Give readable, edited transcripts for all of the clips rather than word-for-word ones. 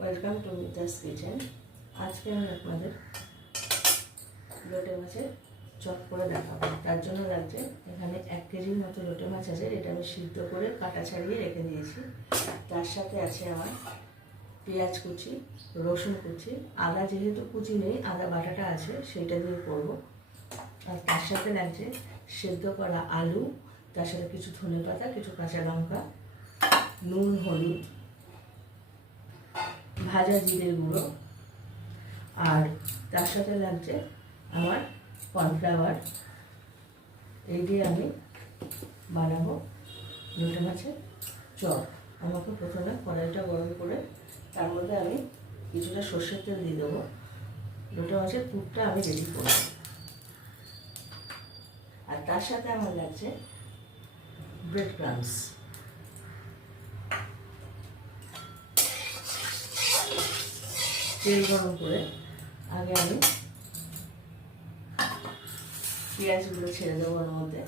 Welcome to Mita's kitchen. আজকে আমি আপনাদের লোটে মাছের চপ করে দেখাবো। তার জন্য লাগছে এখানে 1 কেজির মতো লোটে মাছ আছে, এটা আমি সিদ্ধ করে কাটা ছাড়িয়ে রেখে দিয়েছি। তার সাথে আছে আমার পেঁয়াজ কুচি, রসুন কুচি, আদা যেহেতু কুচি নেই, আদা বাটাটা আছে, সেইটা দিয়ে করবো। আর তার সাথে লাগছে সেদ্ধ করা আলু, তার সাথে কিছু ধনেপাতা, কিছু কাঁচা লঙ্কা, নুন, হলুদ, ভাজা জিরের গুঁড়ো, আর তার সাথে লাগছে আমার কর্নফ্লাওয়ার। এই দিয়ে আমি বানাবো লোটে মাছের চপ। আমাকে প্রথমে কড়াইটা গরম করে তার মধ্যে আমি কিছুটা সর্ষের তেল দিয়ে দেবো। লোটে মাছের পুরটা আমি রেডি করব। আর তার সাথে আমার লাগছে ব্রেড ক্রাম্বস। তেল গরম করে আগে আমি পেঁয়াজগুলো ছেড়ে দেবো ওর মধ্যে।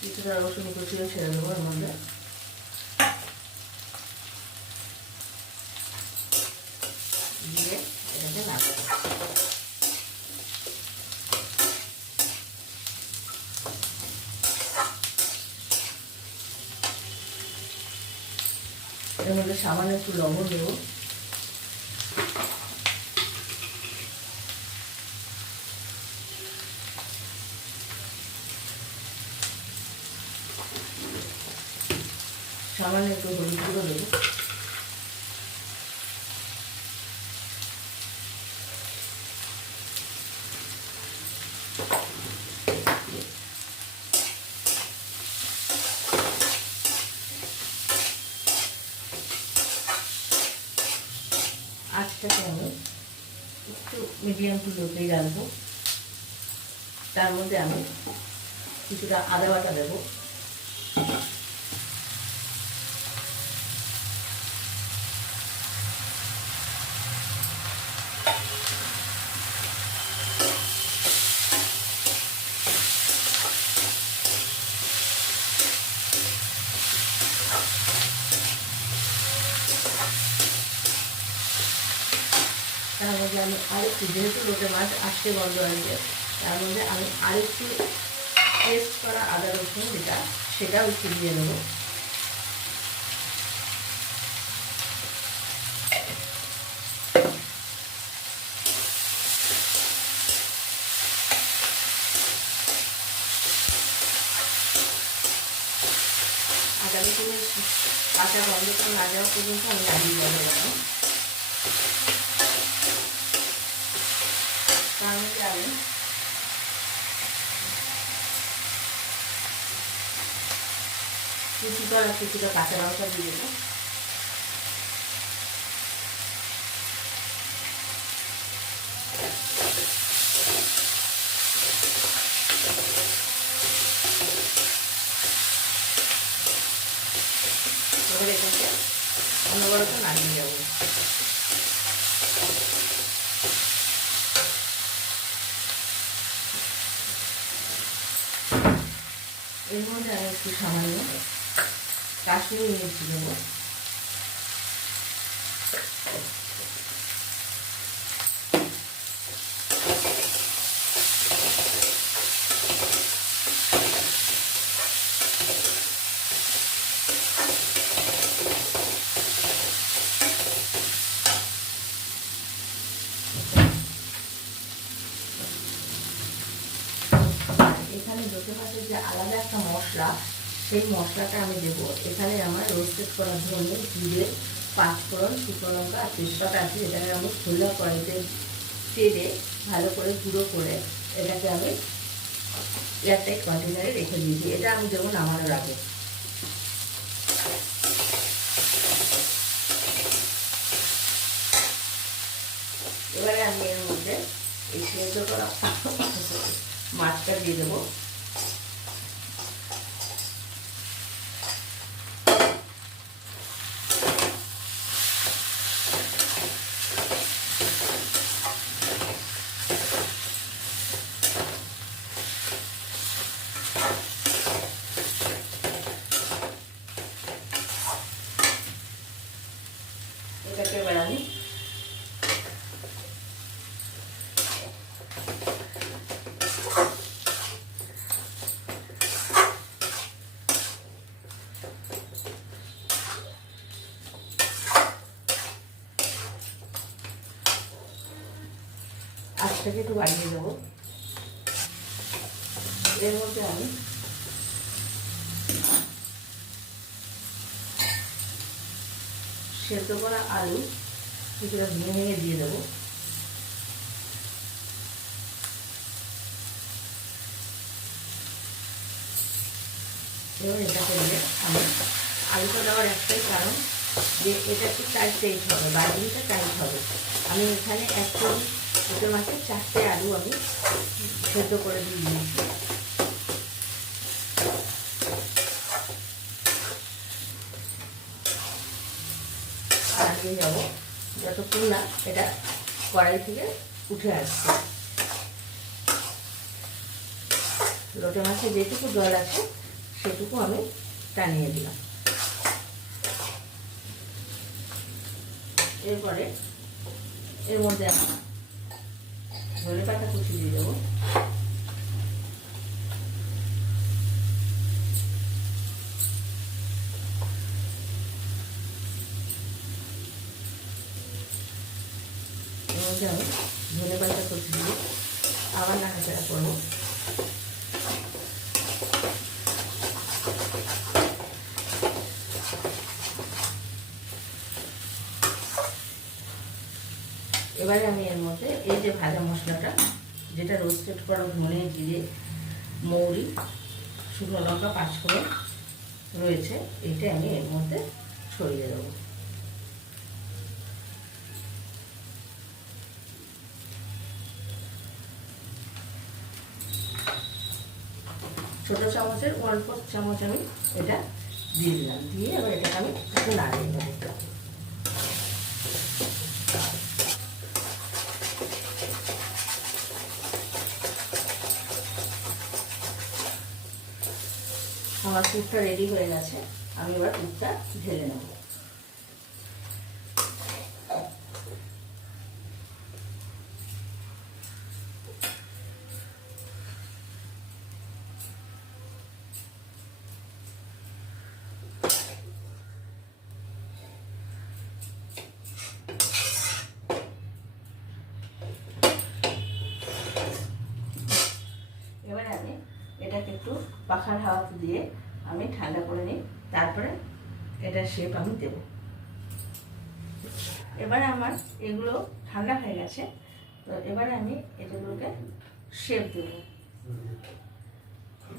কিছুটা রসুন কুচিও ছেড়ে দেবো ওর মধ্যে। দিয়ে এটাকে নাড়াবো। এর মধ্যে সামান্য একটু লবণ দেবো। সামান্য একটু হলুদ গুঁড়ো দেবো। আঁচটাকে আমি একটু মিডিয়াম টু লোতেই রাখবো। তার মধ্যে আমি কিছুটা আদা বাটা দেবো। তার মধ্যে আমি আরেকটু, যেহেতু লোটে মাছ আসতে বন্ধ আসবে, তার মধ্যে আমি আরেকটু পেস্ট করা আদা রসুন সেটাও একটু দিয়ে দেবো। আদা রসুনের কাঁচা গন্ধটা না যাওয়া পর্যন্ত আমি লাগিয়ে দেবো। তার মধ্যে আমি কুচি করা কিছুটা কাঁচা লঙ্কা দিয়ে দেবো। এবার এটাকে অনবরত নাড়িয়ে যাবো। এর মধ্যে আমি একটু সামান্য কাশ্মীরি মির্চি দেবো। এখানে লোটে মাছের যে আলাদা একটা মশলা, সেই মশলাটা আমি দেবো। এখানে আমার রোস্টেড করা ধনে, জিরে, পাঁচফোড়ন, শুকনো লঙ্কা আর তেজপাতা আছে। এটাকে আমি খোলা কড়াইতে তেলে ভালো করে গুঁড়ো করে এটাকে আমি এয়ারটাইট কন্টেনারে রেখে দিয়েছি। এটা আমি দেবো নামানোর আগে। এবারে আমি এর মধ্যে এই সেদ্ধ করা মাছটা দিয়ে দেবো। এটাকে এবার আমি আঁচটাকে একটু বাড়িয়ে দেবো। এর মধ্যে আমি সেদ্ধ করা আলু কিছুটা ভেঙে ভেঙে দিয়ে দেবো। এবার এটাকে দিয়ে আমি আলুটা দেওয়ার একটাই কারণ যে এটা একটু টাইট হবে, বাইন্ডিংটা টাইট হবে। আমি এখানে 1 কেজি লোটে মাছের 4টে আলু আমি সেদ্ধ করে দিয়ে দিয়েছি। আর দিয়ে যাবো যতক্ষণ না এটা কড়াই থেকে উঠে আসছে। লোটে মাছে যেটুকু জল আছে সেটুকু আমি টানিয়ে দিলাম। এরপরে এর মধ্যে আমি ধনে পাতা কুচি দিয়ে দেবো। এর মধ্যে আমি ধনে পাতা কুচি দিয়ে আবার নাড়াচাড়া করবো। এবারে আমি এর মধ্যে এই যে ভাজা মশলাটা, যেটা রোস্টেড করা ধনে, জিরে, মৌরি, শুকনো লঙ্কা, 5 ফোড়ন রয়েছে, এটা আমি এর মধ্যে ছড়িয়ে দেবো। ছোটো চামচের 1/4 চামচ আমি এটা দিয়ে দিলাম। দিয়ে এবার এটাকে আমি একটু নাড়িয়ে নেবো। আমার পুরটা রেডি হয়ে গেছে। আমি এবার পুরটা ঢেলে নেব। এবারে আমি এটাকে একটু পাখার হাওয়াতে দিয়ে আমি ঠান্ডা করে নিই, তারপরে এটার শেপ আমি দেব। এবারে আমার এগুলো ঠান্ডা হয়ে গেছে, তো এবারে আমি এগুলোকে শেপ দেব,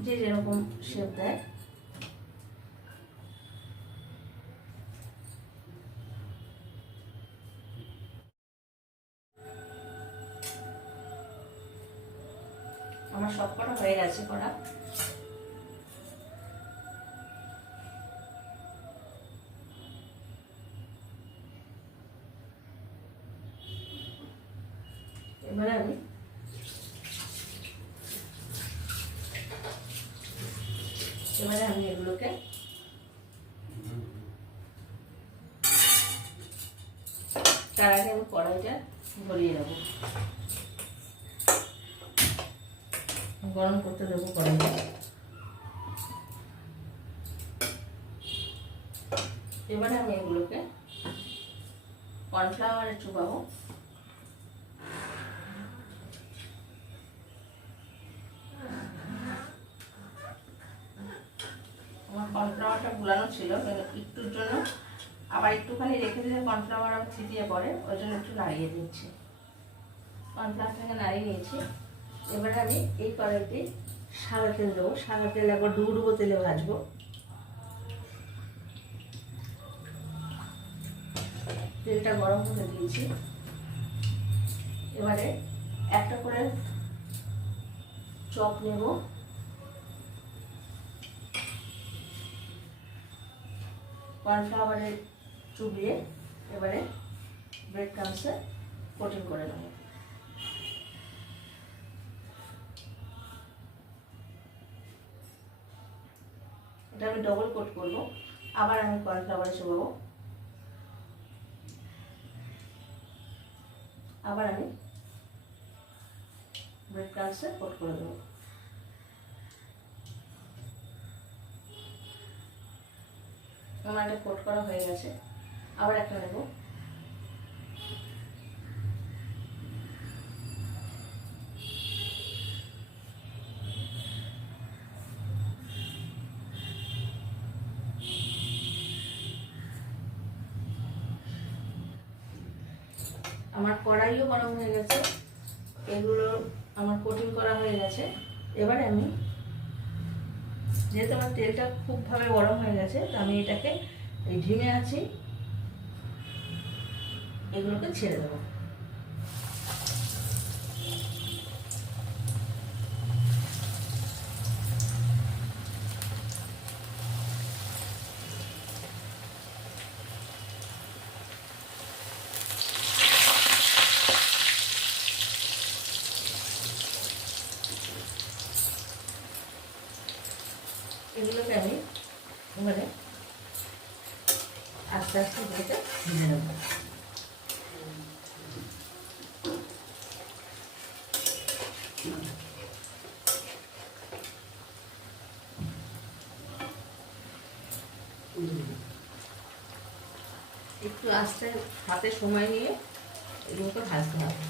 যে যেরকম শেপ দেয়। আমার সব কটা হয়ে গেছে করা। এবারে আমি এগুলোকে তার আগে আমি কড়াইটা ভরিয়ে নেব, গরম করতে দেবো কড়াইটা। এবারে আমি এগুলোকে কর্নফ্লাওয়ারে চুবাবো। আমার কর্নফ্লাওয়ারটা গুলানো ছিল, একটুর জন্য আবার একটুখানি রেখে দিলে কর্নফ্লাওয়ার আবার ছিটিয়ে পড়ে, ওই জন্য একটু নাড়িয়ে দিচ্ছি। কর্নফ্লাওয়ারটাকে নাড়িয়ে নিয়েছি। এবারে আমি এই কড়াইতে সাদা তেল দেবো। সাদা তেল একবার ডুবো তেলে ভাজবো। তেলটা গরম করে দিয়েছি। এবারে একটা করে চপ নেব, কর্নফ্লাওয়ারে চুবিয়ে এবারে ব্রেড ক্রাম্বসে কোটিং করে নেব। এটা আমি ডবল কোট করব। আবার আমি কর্নফ্লাওয়ারে চোবাবো, আবার আমি ব্রেড ক্রাম্বসে কোট করে দেবো। আমার এটা কোট করা হয়ে গেছে, আবার একটা নেব। আমার কড়াইও গরম হয়ে গেছে, এগুলো আমার কোটিং করা হয়ে গেছে। এবারে আমি, যেহেতু আমার তেলটা খুবভাবে গরম হয়ে গেছে, তো আমি এটাকে এই ধিমে আছি এগুলোকে ছেড়ে দেবো। এগুলোকে আমি এবারে আস্তে আস্তে এগুলোকে ভেজে নেব। একটু আস্তে হাতে সময় নিয়ে এগুলোকে ভাজতে হবে।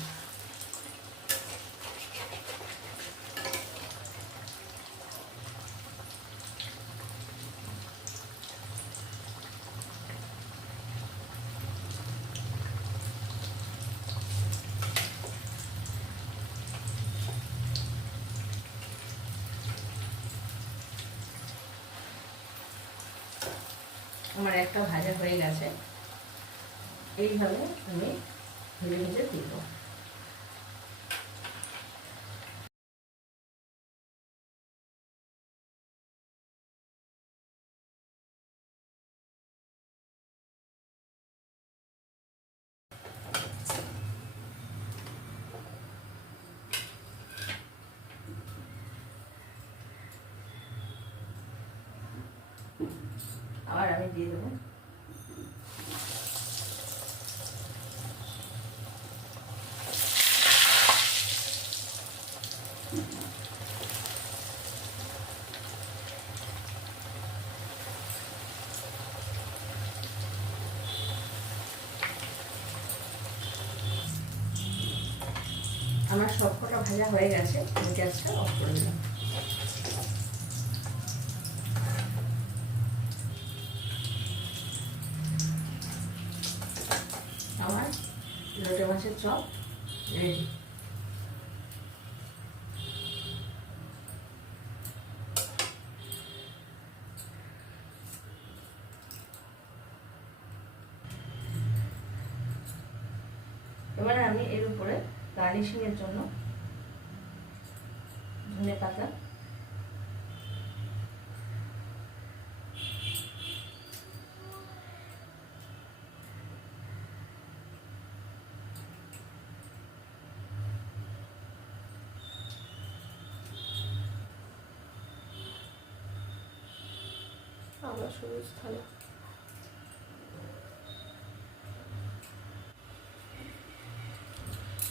আমার একটা ভাজা হয়ে গেছে, এইভাবে আমি ভেজে ভেজে তুলব। আবার আমি দিয়ে দেবো আমার সবকটা ভাজা হয়ে গেছে, আমি গ্যাসটা অফ করে দিলাম। আমার লোটে মাছের চপ রেডি। এবারে আমি এর উপরে গার্নিশিং এর জন্য ধনে পাতা, আবার সবুজ থালা,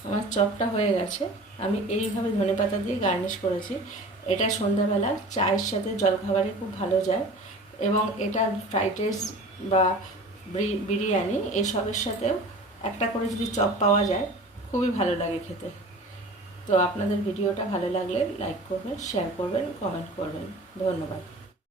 আমার চপটা হয়ে গেছে। আমি এইভাবে ধনেপাতা দিয়ে গার্নিশ করেছি। এটা সন্ধ্যাবেলা চায়ের সাথে জলখাবারে খুব ভালো যায়, এবং এটা ফ্রাইড রাইস বা বিরিয়ানি এসবের সাথেও একটা করে যদি চপ পাওয়া যায় খুবই ভালো লাগে খেতে। তো আপনাদের ভিডিওটা ভালো লাগলে লাইক করবেন, শেয়ার করবেন, কমেন্ট করবেন। ধন্যবাদ।